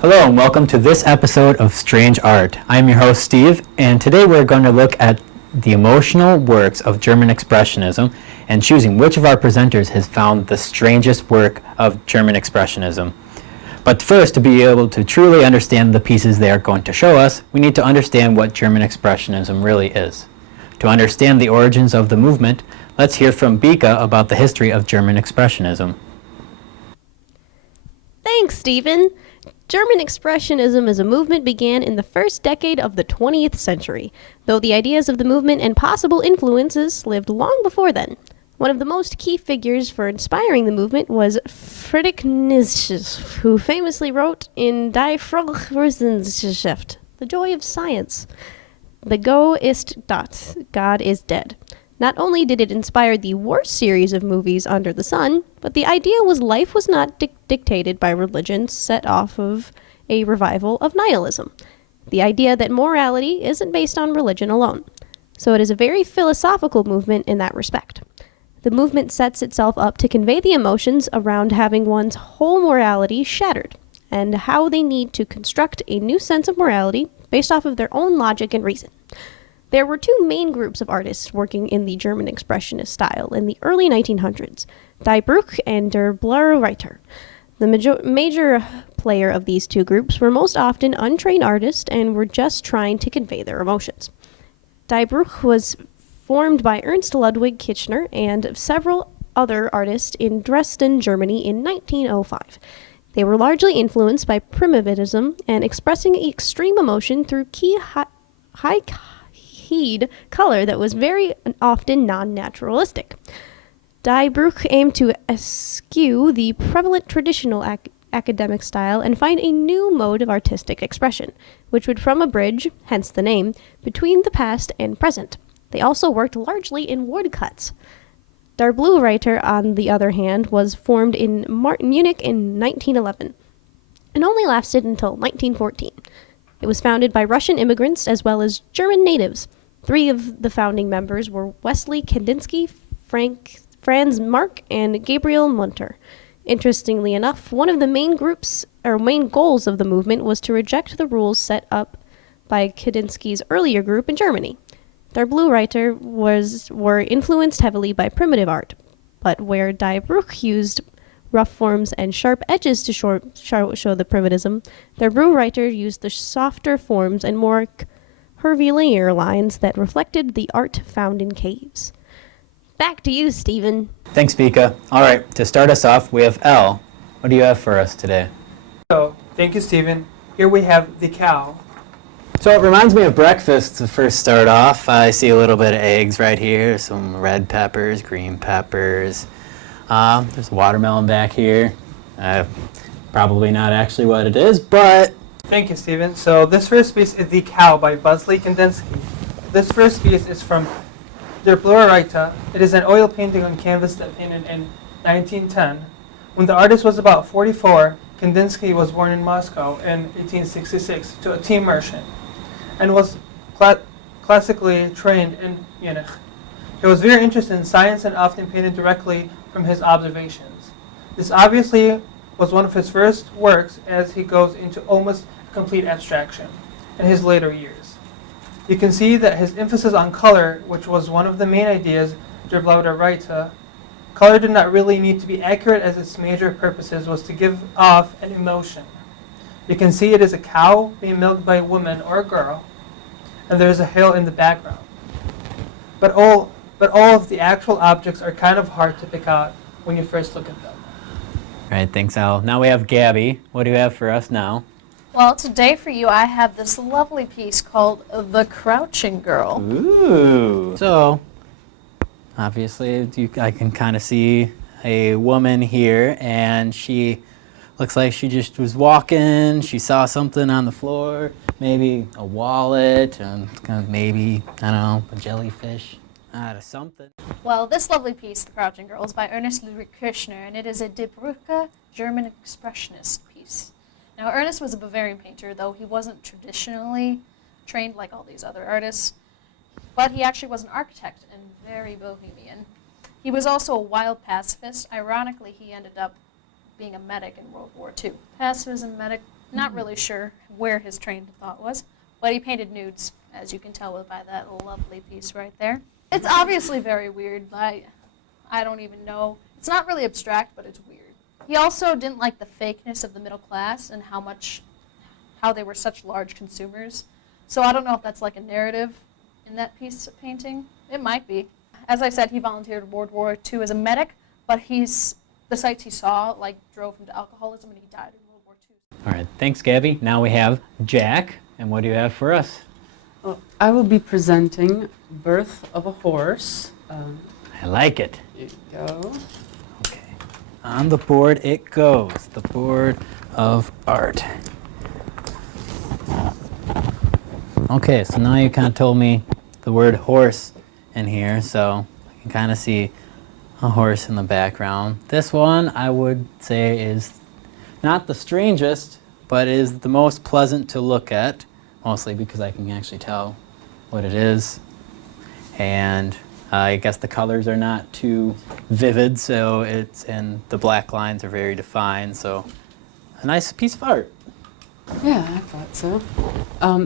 Hello and welcome to this episode of Strange Art. I'm your host Steve, and today we're going to look at the emotional works of German Expressionism and choosing which of our presenters has found the strangest work of German Expressionism. But first, to be able to truly understand the pieces they are going to show us, we need to understand what German Expressionism really is. To understand the origins of the movement, let's hear from Bika about the history of German Expressionism. Thanks, Stephen. German Expressionism as a movement began in the first decade of the 20th century, though the ideas of the movement and possible influences lived long before then. One of the most key figures for inspiring the movement was Friedrich Nietzsche, who famously wrote in Die Freude, The Joy of Science, The Go ist tot, God is dead. Not only did it inspire the worst series of movies under the sun, but the idea was life was not dictated by religion, set off of a revival of nihilism. The idea that morality isn't based on religion alone. So it is a very philosophical movement in that respect. The movement sets itself up to convey the emotions around having one's whole morality shattered, and how they need to construct a new sense of morality based off of their own logic and reason. There were two main groups of artists working in the German Expressionist style in the early 1900s, Die Bruch and Der Blaue Reiter. The major player of these two groups were most often untrained artists and were just trying to convey their emotions. Die Bruch was formed by Ernst Ludwig Kitchener and several other artists in Dresden, Germany in 1905. They were largely influenced by primitivism and expressing extreme emotion through high color that was very often non-naturalistic. Die Bruch aimed to eschew the prevalent traditional academic style and find a new mode of artistic expression, which would form a bridge, hence the name, between the past and present. They also worked largely in woodcuts. Der Blaue Reiter, on the other hand, was formed in Munich in 1911 and only lasted until 1914. It was founded by Russian immigrants as well as German natives. Three of the founding members were Wesley Kandinsky, Franz Marc, and Gabriel Munter. Interestingly enough, one of the main goals of the movement was to reject the rules set up by Kandinsky's earlier group in Germany. Der Blaue Reiter were influenced heavily by primitive art, but where Die Bruch used rough forms and sharp edges to show the primitivism, Der Blaue Reiter used the softer forms and more curvilinear lines that reflected the art found in caves. Back to you, Stephen. Thanks, Bika. All right, to start us off, we have Elle. What do you have for us today? So, thank you, Stephen. Here we have the cow. So it reminds me of breakfast to first start off. I see a little bit of eggs right here, some red peppers, green peppers. There's a watermelon back here. Probably not actually what it is, but... Thank you, Stephen. So this first piece is The Cow by Wesley Kandinsky. This first piece is from Der Blaue Reiter. It is an oil painting on canvas that painted in 1910. When the artist was about 44, Kandinsky was born in Moscow in 1866 to a tea merchant and was classically trained in Munich. He was very interested in science and often painted directly from his observations. This obviously was one of his first works, as he goes into almost complete abstraction in his later years. You can see that his emphasis on color, which was one of the main ideas Der Blaue Reiter, color did not really need to be accurate, as its major purposes was to give off an emotion. You can see it is a cow being milked by a woman or a girl, and there is a hill in the background. But all of the actual objects are kind of hard to pick out when you first look at them. All right, thanks, Al. Now we have Gabby. What do you have for us now? Well, today for you, I have this lovely piece called The Crouching Girl. Ooh. So, obviously, I can kind of see a woman here, and she looks like she just was walking. She saw something on the floor, maybe a wallet, and kind of maybe, I don't know, a jellyfish. Something. Well, this lovely piece, The Crouching Girl, is by Ernst Ludwig Kirchner, and it is a De Brucke German Expressionist piece. Now, Ernst was a Bavarian painter, though he wasn't traditionally trained like all these other artists, but he actually was an architect and very bohemian. He was also a wild pacifist. Ironically, he ended up being a medic in World War II. Pacifism, Not really sure where his trained thought was, but he painted nudes, as you can tell by that lovely piece right there. It's obviously very weird. I don't even know. It's not really abstract, but it's weird. He also didn't like the fakeness of the middle class and how they were such large consumers. So I don't know if that's like a narrative in that piece of painting. It might be. As I said, he volunteered in World War II as a medic, but the sights he saw drove him to alcoholism, and he died in World War II. All right, thanks, Gabby. Now we have Jack, and what do you have for us? Well, I will be presenting Birth of a Horse. I like it. Here you go. Okay, on the board it goes. The board of art. Okay, so now you kind of told me the word horse in here, so I can kind of see a horse in the background. This one I would say is not the strangest, but is the most pleasant to look at, mostly because I can actually tell what it is. And I guess the colors are not too vivid, and the black lines are very defined, so a nice piece of art. Yeah, I thought so.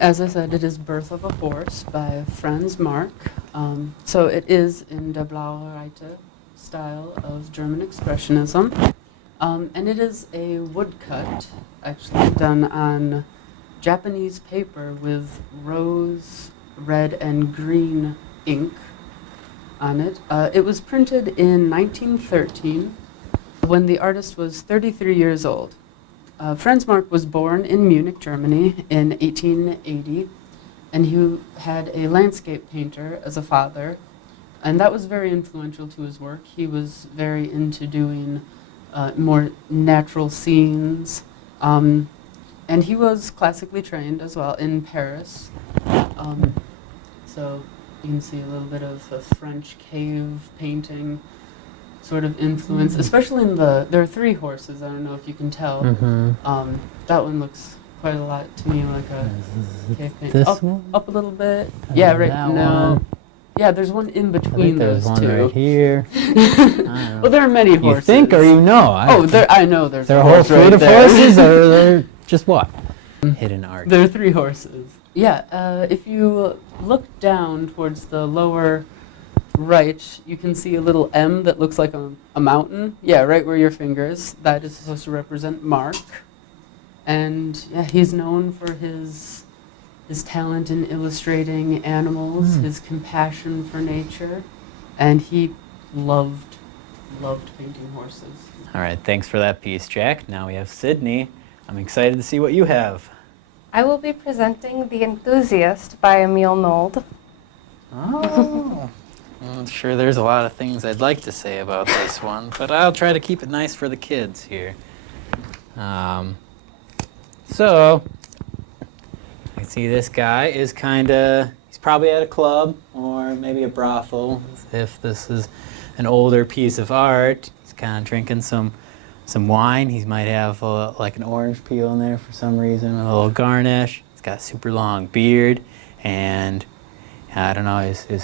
As I said, it is Birth of a Horse by Franz Marc. So it is in Der Blaue Reiter style of German Expressionism. And it is a woodcut, actually done on Japanese paper with rose, red, and green ink on it. It was printed in 1913 when the artist was 33 years old. Franz Marc was born in Munich, Germany in 1880, and he had a landscape painter as a father, and that was very influential to his work. He was very into doing more natural scenes, and he was classically trained as well in Paris. So you can see a little bit of a French cave painting sort of influence, especially in there are three horses. I don't know if you can tell. That one looks quite a lot to me like a cave painting. This one? Up a little bit. Yeah, right. That No. one. Yeah, there's one in I between think there's those one two. right here. I don't know. Well, there are many You horses. think or you know? I know there's There a are a whole horse fleet right of there. horses, or they're just what? Hidden art. There are three horses. Yeah, if you look down towards the lower right, you can see a little M that looks like a mountain. Yeah, right where your finger is. That is supposed to represent Mark. And yeah, he's known for his talent in illustrating animals, his compassion for nature, and he loved painting horses. All right, thanks for that piece, Jack. Now we have Sydney. I'm excited to see what you have. I will be presenting The Enthusiast by Emil Nold. Oh. I'm sure there's a lot of things I'd like to say about this one, but I'll try to keep it nice for the kids here. So, I see this guy is he's probably at a club or maybe a brothel. If this is an older piece of art, he's kind of drinking some wine. He might have like an orange peel in there for some reason, a little garnish. He's got a super long beard, and I don't know, his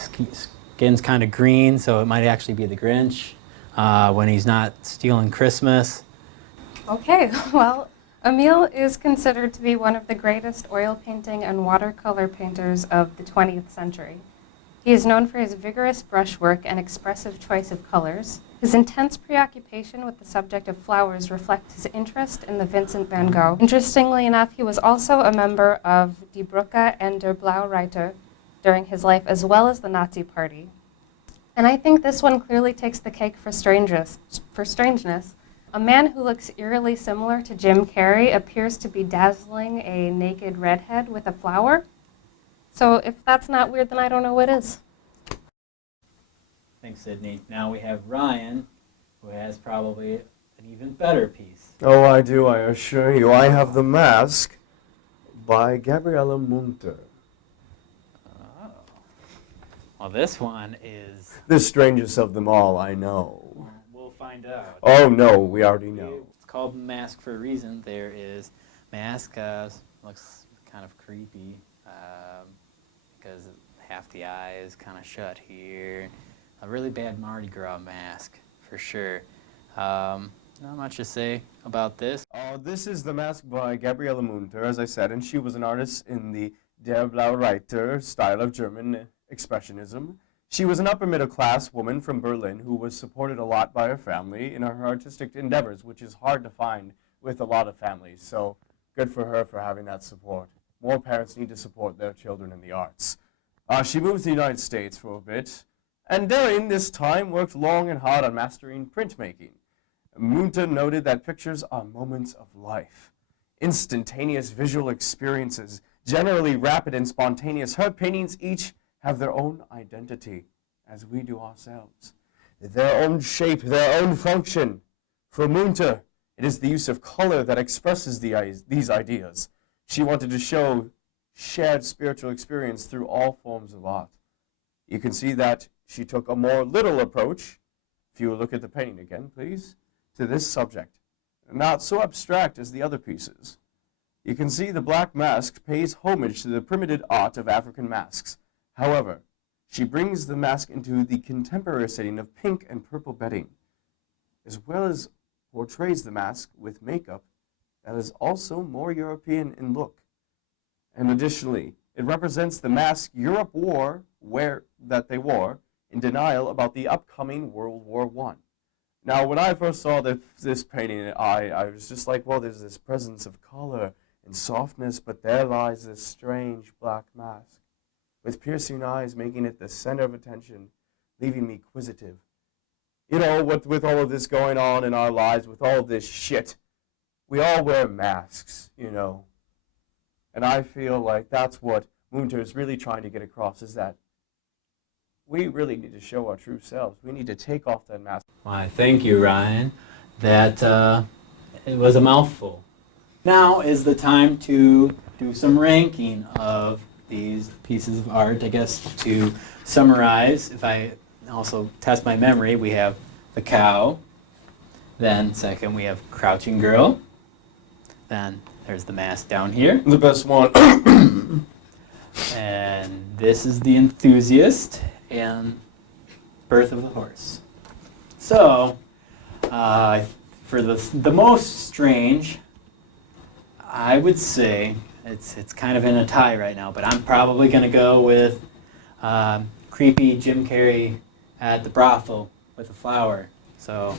skin's kind of green, so it might actually be the Grinch when he's not stealing Christmas. Okay, well, Emil is considered to be one of the greatest oil painting and watercolor painters of the 20th century. He is known for his vigorous brushwork and expressive choice of colors. His intense preoccupation with the subject of flowers reflects his interest in the Vincent van Gogh. Interestingly enough, he was also a member of Die Brücke and Der Blaue Reiter during his life, as well as the Nazi Party. And I think this one clearly takes the cake for strangeness. A man who looks eerily similar to Jim Carrey appears to be dazzling a naked redhead with a flower. So if that's not weird, then I don't know what is. Thanks, Sydney. Now we have Ryan, who has probably an even better piece. Oh, I do, I assure you. I have The Mask by Gabriele Munter. Oh. Well, this one is... The strangest of them all, I know. We'll find out. Oh, no, we already know. It's called Mask for a reason. There is Mask, looks kind of creepy because half the eye is kind of shut here. A really bad Mardi Gras mask, for sure. Not much to say about this. Oh, Now, this is the mask by Gabriele Munter, as I said, and she was an artist in the Der Blaue Reiter style of German Expressionism. She was an upper-middle-class woman from Berlin who was supported a lot by her family in her artistic endeavors, which is hard to find with a lot of families. So good for her for having that support. More parents need to support their children in the arts. She moved to the United States for a bit, and during this time worked long and hard on mastering printmaking. Munter noted that pictures are moments of life, instantaneous visual experiences, generally rapid and spontaneous. Her paintings each have their own identity, as we do ourselves, their own shape, their own function. For Munter, it is the use of color that expresses these ideas. She wanted to show shared spiritual experience through all forms of art. You can see that she took a more literal approach, if you look at the painting again, please, to this subject, not so abstract as the other pieces. You can see the black mask pays homage to the primitive art of African masks. However, she brings the mask into the contemporary setting of pink and purple bedding, as well as portrays the mask with makeup that is also more European in look. And additionally, it represents the mask Europe wore, they wore in denial about the upcoming World War I. Now, when I first saw this painting, I was just like, well, there's this presence of color and softness, but there lies this strange black mask with piercing eyes, making it the center of attention, leaving me quizzitive. You know, with all of this going on in our lives, with all of this shit, we all wear masks, you know. And I feel like that's what Munter is really trying to get across, is that we really need to show our true selves. We need to take off that mask. Why, thank you, Ryan. That it was a mouthful. Now is the time to do some ranking of these pieces of art. I guess to summarize, if I also test my memory, we have the cow. Then second, we have Crouching Girl. Then there's the mask down here. The best one. And this is the Enthusiast and Birth of the Horse. So, for the most strange, I would say it's kind of in a tie right now, but I'm probably going to go with creepy Jim Carrey at the brothel with a flower. So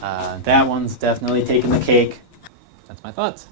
that one's definitely taking the cake. That's my thoughts.